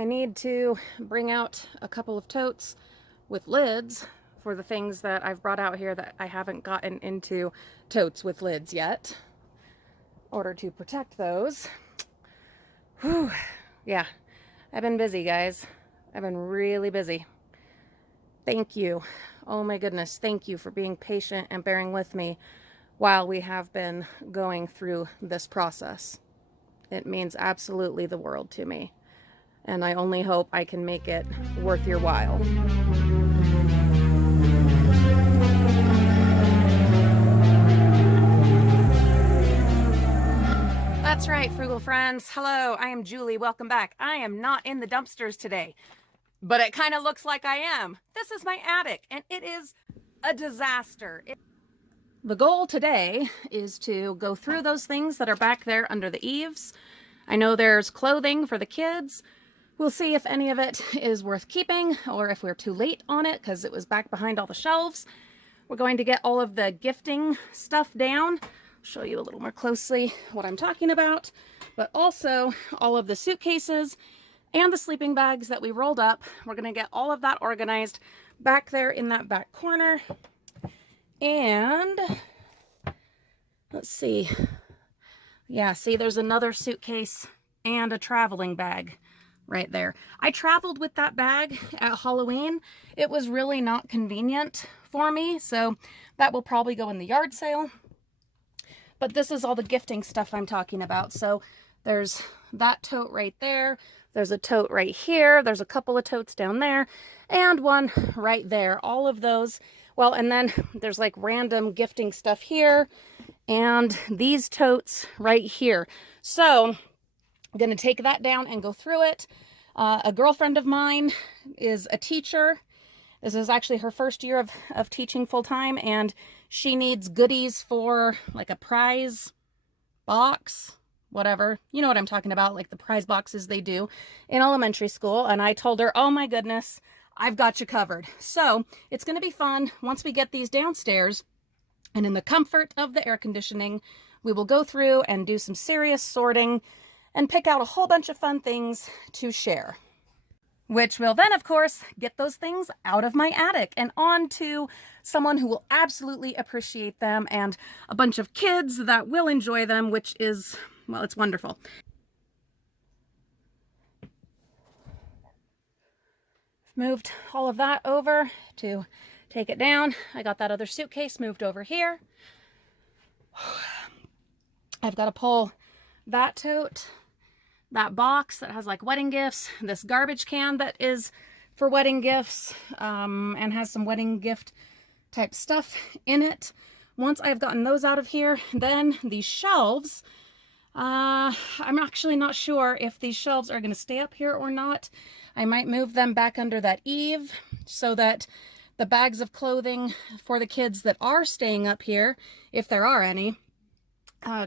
I need to bring out a couple of totes with lids for the things that I've brought out here that I haven't gotten into totes with lids yet, in order to protect those. Whew. Yeah, I've been busy, guys. I've been really busy. Thank you. Oh my goodness, thank you for being patient and bearing with me while we have been going through this process. It means absolutely the world to me, and I only hope I can make it worth your while. That's right, Frugal friends. Hello, I am Julie. Welcome back. I am not in the dumpsters today, but it kind of looks like I am. This is my attic, and it is a disaster. The goal today is to go through those things that are back there under the eaves. I know there's clothing for the kids. We'll see if any of it is worth keeping or if we're too late on it because it was back behind all the shelves. We're going to get all of the gifting stuff down. I'll show you a little more closely what I'm talking about, but also all of the suitcases and the sleeping bags that we rolled up. We're going to get all of that organized back there in that back corner. And let's see. Yeah, see, there's another suitcase and a traveling bag right there. I traveled with that bag at Halloween. It was really not convenient for me, so that will probably go in the yard sale. But this is all the gifting stuff I'm talking about. So there's that tote right there. There's a tote right here. There's a couple of totes down there and one right there. All of those. Well, and then there's like random gifting stuff here and these totes right here. So I'm going to take that down and go through it. A girlfriend of mine is a teacher. This is actually her first year of teaching full-time, and she needs goodies for like a prize box, whatever. You know what I'm talking about, like the prize boxes they do in elementary school. And I told her, oh my goodness, I've got you covered. So it's going to be fun once we get these downstairs, and in the comfort of the air conditioning, we will go through and do some serious sorting and pick out a whole bunch of fun things to share. Which will then, of course, get those things out of my attic and on to someone who will absolutely appreciate them and a bunch of kids that will enjoy them, which is, well, it's wonderful. I've moved all of that over to take it down. I got that other suitcase moved over here. I've got to pull that tote, that box that has like wedding gifts, this garbage can that is for wedding gifts, and has some wedding gift type stuff in it. Once I've gotten those out of here, then these shelves, I'm actually not sure if these shelves are going to stay up here or not. I might move them back under that eave so that the bags of clothing for the kids that are staying up here, if there are any,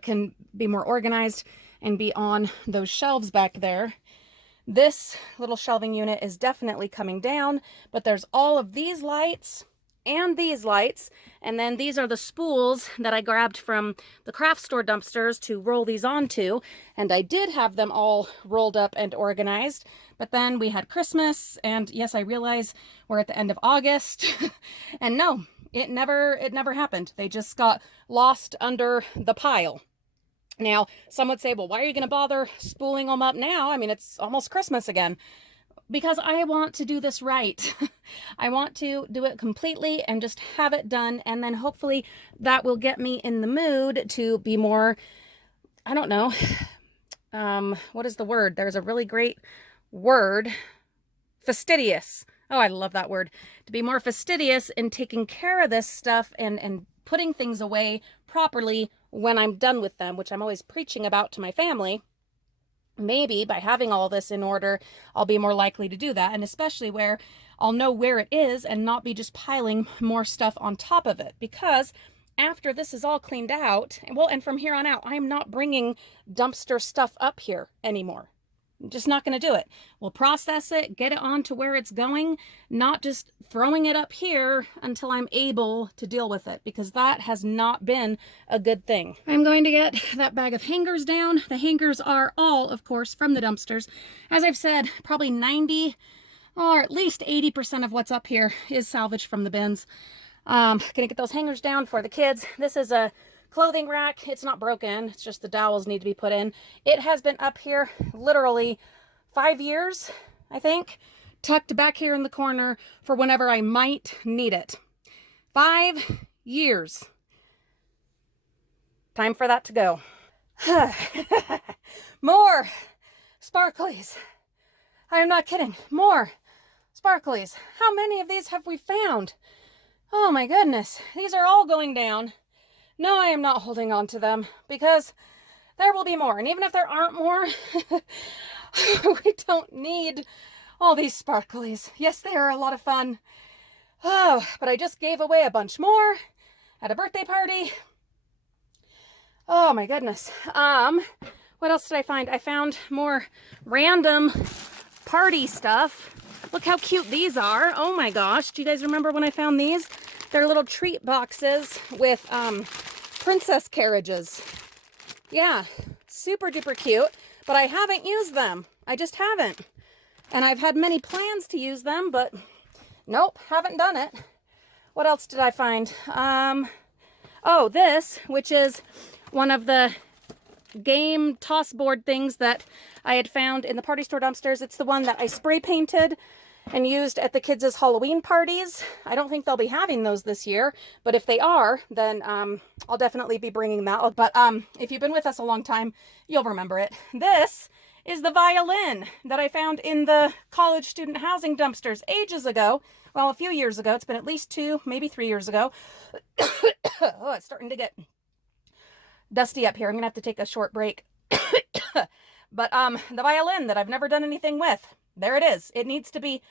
can be more organized and be on those shelves back there. This little shelving unit is definitely coming down, but there's all of these lights and these lights, and then these are the spools that I grabbed from the craft store dumpsters to roll these onto, and I did have them all rolled up and organized, but then we had Christmas, and yes, I realize we're at the end of August, and no, it never happened. They just got lost under the pile. Now, some would say, well, why are you going to bother spooling them up now? I mean, it's almost Christmas again. Because I want to do this right. I want to do it completely and just have it done. And then hopefully that will get me in the mood to be more, I don't know, what is the word? There's a really great word, fastidious. Oh, I love that word. To be more fastidious in taking care of this stuff and putting things away properly when I'm done with them, which I'm always preaching about to my family. Maybe by having all this in order, I'll be more likely to do that, and especially where I'll know where it is and not be just piling more stuff on top of it. Because after this is all cleaned out, well, and from here on out, I'm not bringing dumpster stuff up here anymore. Just not going to do it. We'll process it, get it on to where it's going, not just throwing it up here until I'm able to deal with it, because that has not been a good thing. I'm going to get that bag of hangers down. The hangers are all, of course, from the dumpsters. As I've said, probably 90 or at least 80% of what's up here is salvaged from the bins. Gonna get those hangers down for the kids. This is a clothing rack. It's not broken. It's just the dowels need to be put in. It has been up here literally 5 years, I think, tucked back here in the corner for whenever I might need it. 5 years. Time for that to go. More sparklies. I am not kidding. More sparklies. How many of these have we found? Oh my goodness. These are all going down. No, I am not holding on to them, because there will be more. And even if there aren't more, we don't need all these sparklies. Yes, they are a lot of fun. Oh, but I just gave away a bunch more at a birthday party. Oh my goodness. What else did I find? I found more random party stuff. Look how cute these are. Oh my gosh. Do you guys remember when I found these? They're little treat boxes with princess carriages. Yeah, super duper cute, but I haven't used them. I just haven't. And I've had many plans to use them, but nope, haven't done it. What else did I find? Oh, this, which is one of the game toss board things that I had found in the party store dumpsters. It's the one that I spray painted and used at the kids' Halloween parties. I don't think they'll be having those this year, but if they are, then I'll definitely be bringing that. But if you've been with us a long time, you'll remember it. This is the violin that I found in the college student housing dumpsters ages ago. Well, a few years ago. It's been at least 2, maybe 3 years ago. Oh, it's starting to get dusty up here. I'm gonna have to take a short break. But the violin that I've never done anything with, there it is. It needs to be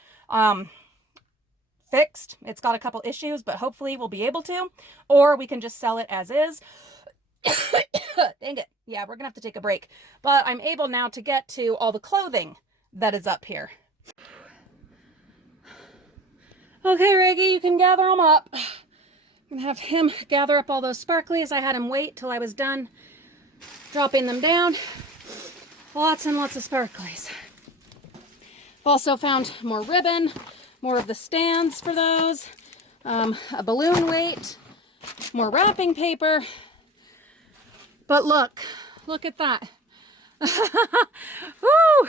fixed. It's got a couple issues, but hopefully we'll be able to, or we can just sell it as is. Dang it. Yeah, we're gonna have to take a break. But I'm able now to get to all the clothing that is up here. Okay, Reggie, you can gather them up. I'm gonna have him gather up all those sparklies. I had him wait till I was done dropping them down. Lots and lots of sparklies. I've also found more ribbon, more of the stands for those, a balloon weight, more wrapping paper. But look at that. Woo!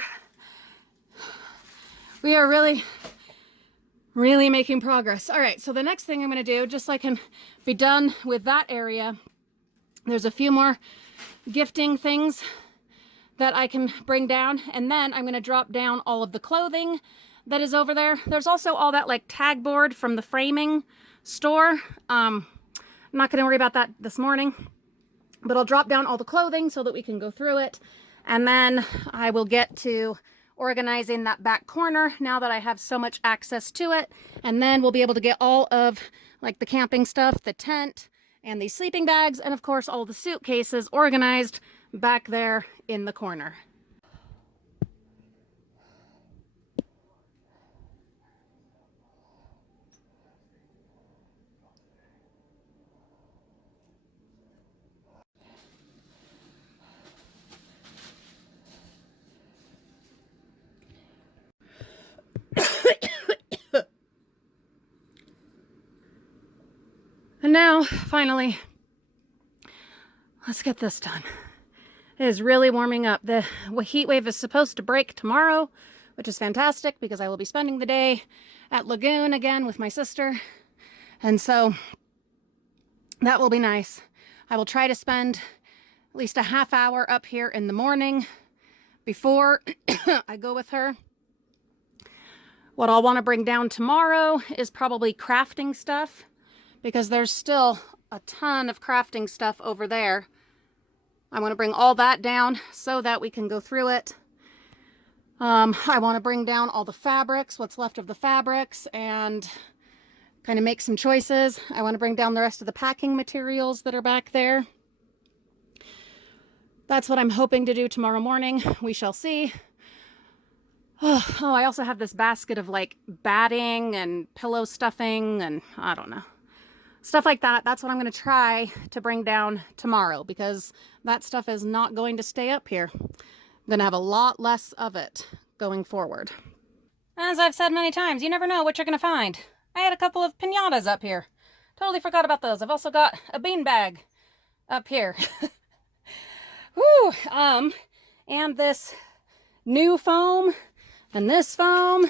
We are really making progress. All right, so the next thing I'm going to do, just so I can be done with that area, there's a few more gifting things that I can bring down, and then I'm going to drop down all of the clothing that is over there. There's also all that like tag board from the framing store. I'm not going to worry about that this morning, but I'll drop down all the clothing so that we can go through it, and then I will get to organizing that back corner now that I have so much access to it, and then we'll be able to get all of like the camping stuff, the tent, and these sleeping bags, and of course all the suitcases organized back there in the corner. And now, finally, let's get this done. It is really warming up. The heat wave is supposed to break tomorrow, which is fantastic because I will be spending the day at Lagoon again with my sister. And so that will be nice. I will try to spend at least a half hour up here in the morning before I go with her. What I'll want to bring down tomorrow is probably crafting stuff, because there's still a ton of crafting stuff over there. I want to bring all that down so that we can go through it. I want to bring down all the fabrics, what's left of the fabrics, and kind of make some choices. I want to bring down the rest of the packing materials that are back there. That's what I'm hoping to do tomorrow morning. We shall see. Oh, I also have this basket of like batting and pillow stuffing and I don't know. Stuff like that. That's what I'm going to try to bring down tomorrow because that stuff is not going to stay up here. I'm going to have a lot less of it going forward. As I've said many times, you never know what you're going to find. I had a couple of piñatas up here. Totally forgot about those. I've also got a beanbag up here. Whew. And this new foam and this foam,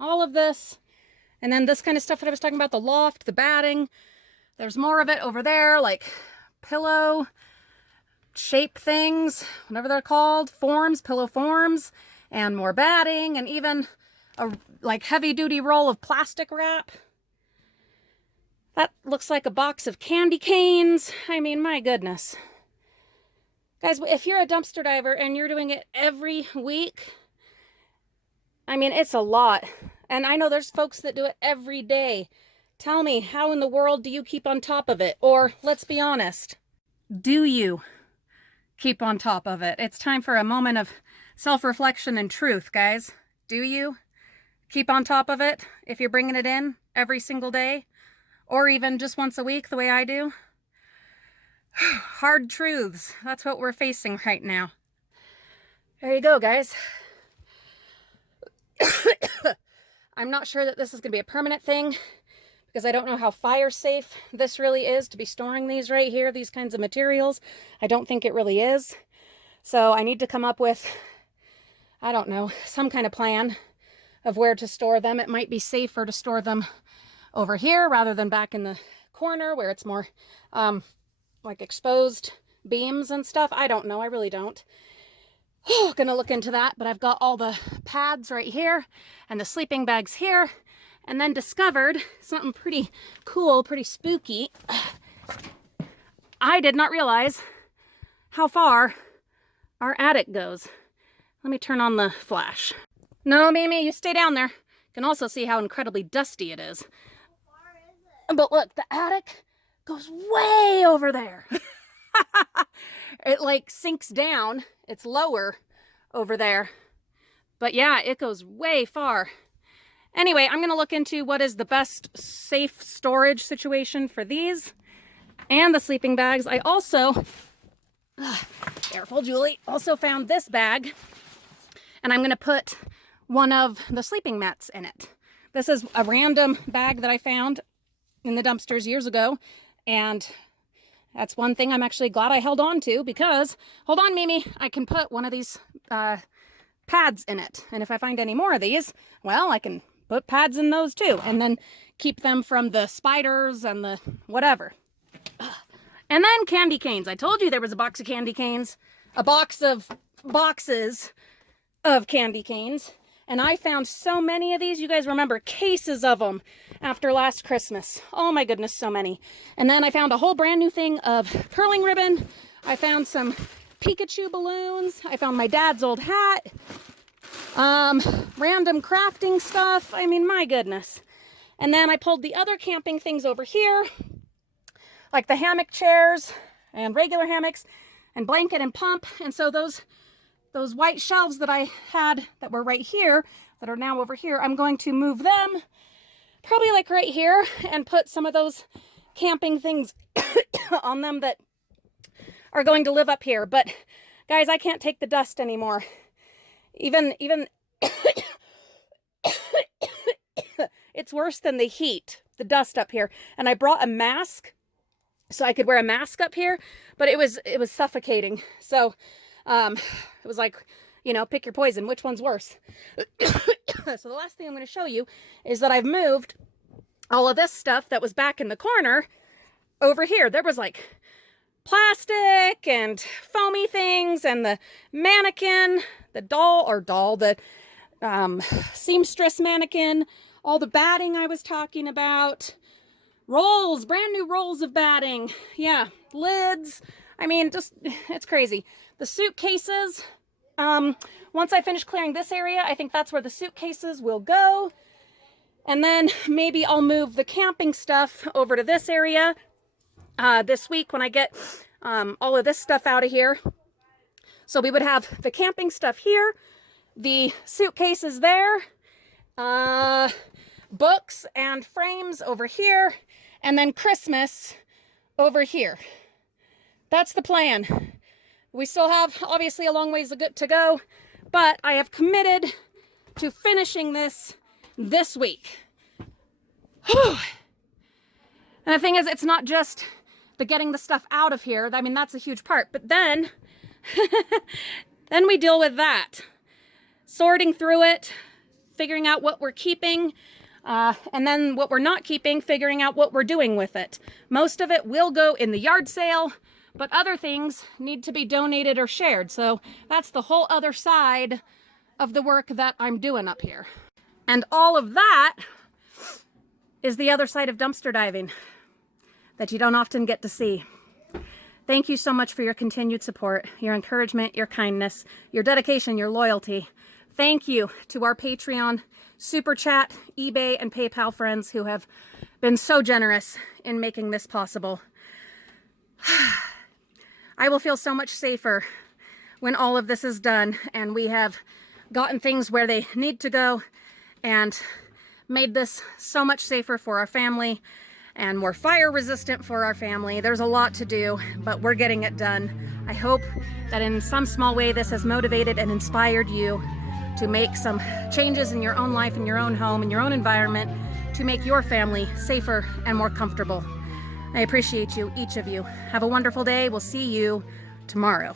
all of this. And then this kind of stuff that I was talking about, the loft, the batting. There's more of it over there, like pillow shape things, whatever they're called, forms, pillow forms, and more batting, and even a like heavy-duty roll of plastic wrap. That looks like a box of candy canes. I mean, my goodness. Guys, if you're a dumpster diver and you're doing it every week, I mean, it's a lot. And I know there's folks that do it every day. Tell me, how in the world do you keep on top of it? Or, let's be honest, do you keep on top of it? It's time for a moment of self-reflection and truth, guys. Do you keep on top of it if you're bringing it in every single day? Or even just once a week, the way I do? Hard truths. That's what we're facing right now. There you go, guys. I'm not sure that this is going to be a permanent thing because I don't know how fire safe this really is to be storing these right here, these kinds of materials. I don't think it really is. So I need to come up with, I don't know, some kind of plan of where to store them. It might be safer to store them over here rather than back in the corner where it's more like exposed beams and stuff. I don't know. I really don't. Gonna look into that, but I've got all the pads right here and the sleeping bags here, and then discovered something pretty cool, pretty spooky. I did not realize how far our attic goes. Let me turn on the flash. No, Mimi, you stay down there. You can also see how incredibly dusty it is. How far is it? But look, the attic goes way over there. It like sinks down. It's lower over there. But yeah, it goes way far. Anyway, I'm going to look into what is the best safe storage situation for these and the sleeping bags. I also, careful Julie, also found this bag, and I'm going to put one of the sleeping mats in it. This is a random bag that I found in the dumpsters years ago, and that's one thing I'm actually glad I held on to because, hold on Mimi, I can put one of these pads in it. And if I find any more of these, well, I can put pads in those too and then keep them from the spiders and the whatever. And then candy canes. I told you there was a box of candy canes, a box of boxes of candy canes. And I found so many of these. You guys remember cases of them after last Christmas. Oh my goodness, so many. And then I found a whole brand new thing of curling ribbon. I found some Pikachu balloons. I found my dad's old hat. Random crafting stuff. I mean, my goodness. And then I pulled the other camping things over here, like the hammock chairs and regular hammocks and blanket and pump. And so those white shelves that I had that were right here, that are now over here, I'm going to move them probably like right here and put some of those camping things on them that are going to live up here. But guys, I can't take the dust anymore. Even it's worse than the heat, the dust up here. And I brought a mask so I could wear a mask up here, but it was suffocating. So it was like, you know, pick your poison. Which one's worse? So the last thing I'm going to show you is that I've moved all of this stuff that was back in the corner over here. There was like plastic and foamy things and the mannequin, the seamstress mannequin, all the batting I was talking about, rolls, brand new rolls of batting. Yeah, lids. I mean, just, it's crazy. The suitcases, once I finish clearing this area, I think that's where the suitcases will go. And then maybe I'll move the camping stuff over to this area this week when I get all of this stuff out of here. So we would have the camping stuff here, The suitcase is there. Books and frames over here. And then Christmas over here. That's the plan. We still have, obviously, a long ways to go, but I have committed to finishing this week. Whew. And the thing is, it's not just the getting the stuff out of here. I mean, that's a huge part. But then, then we deal with that. Sorting through it, figuring out what we're keeping, and then what we're not keeping, figuring out what we're doing with it. Most of it will go in the yard sale, but other things need to be donated or shared. So that's the whole other side of the work that I'm doing up here. And all of that is the other side of dumpster diving that you don't often get to see. Thank you so much for your continued support, your encouragement, your kindness, your dedication, your loyalty. Thank you to our Patreon, Super Chat, eBay, and PayPal friends who have been so generous in making this possible. I will feel so much safer when all of this is done and we have gotten things where they need to go and made this so much safer for our family and more fire resistant for our family. There's a lot to do, but we're getting it done. I hope that in some small way this has motivated and inspired you to make some changes in your own life, in your own home, in your own environment, to make your family safer and more comfortable. I appreciate you, each of you. Have a wonderful day. We'll see you tomorrow.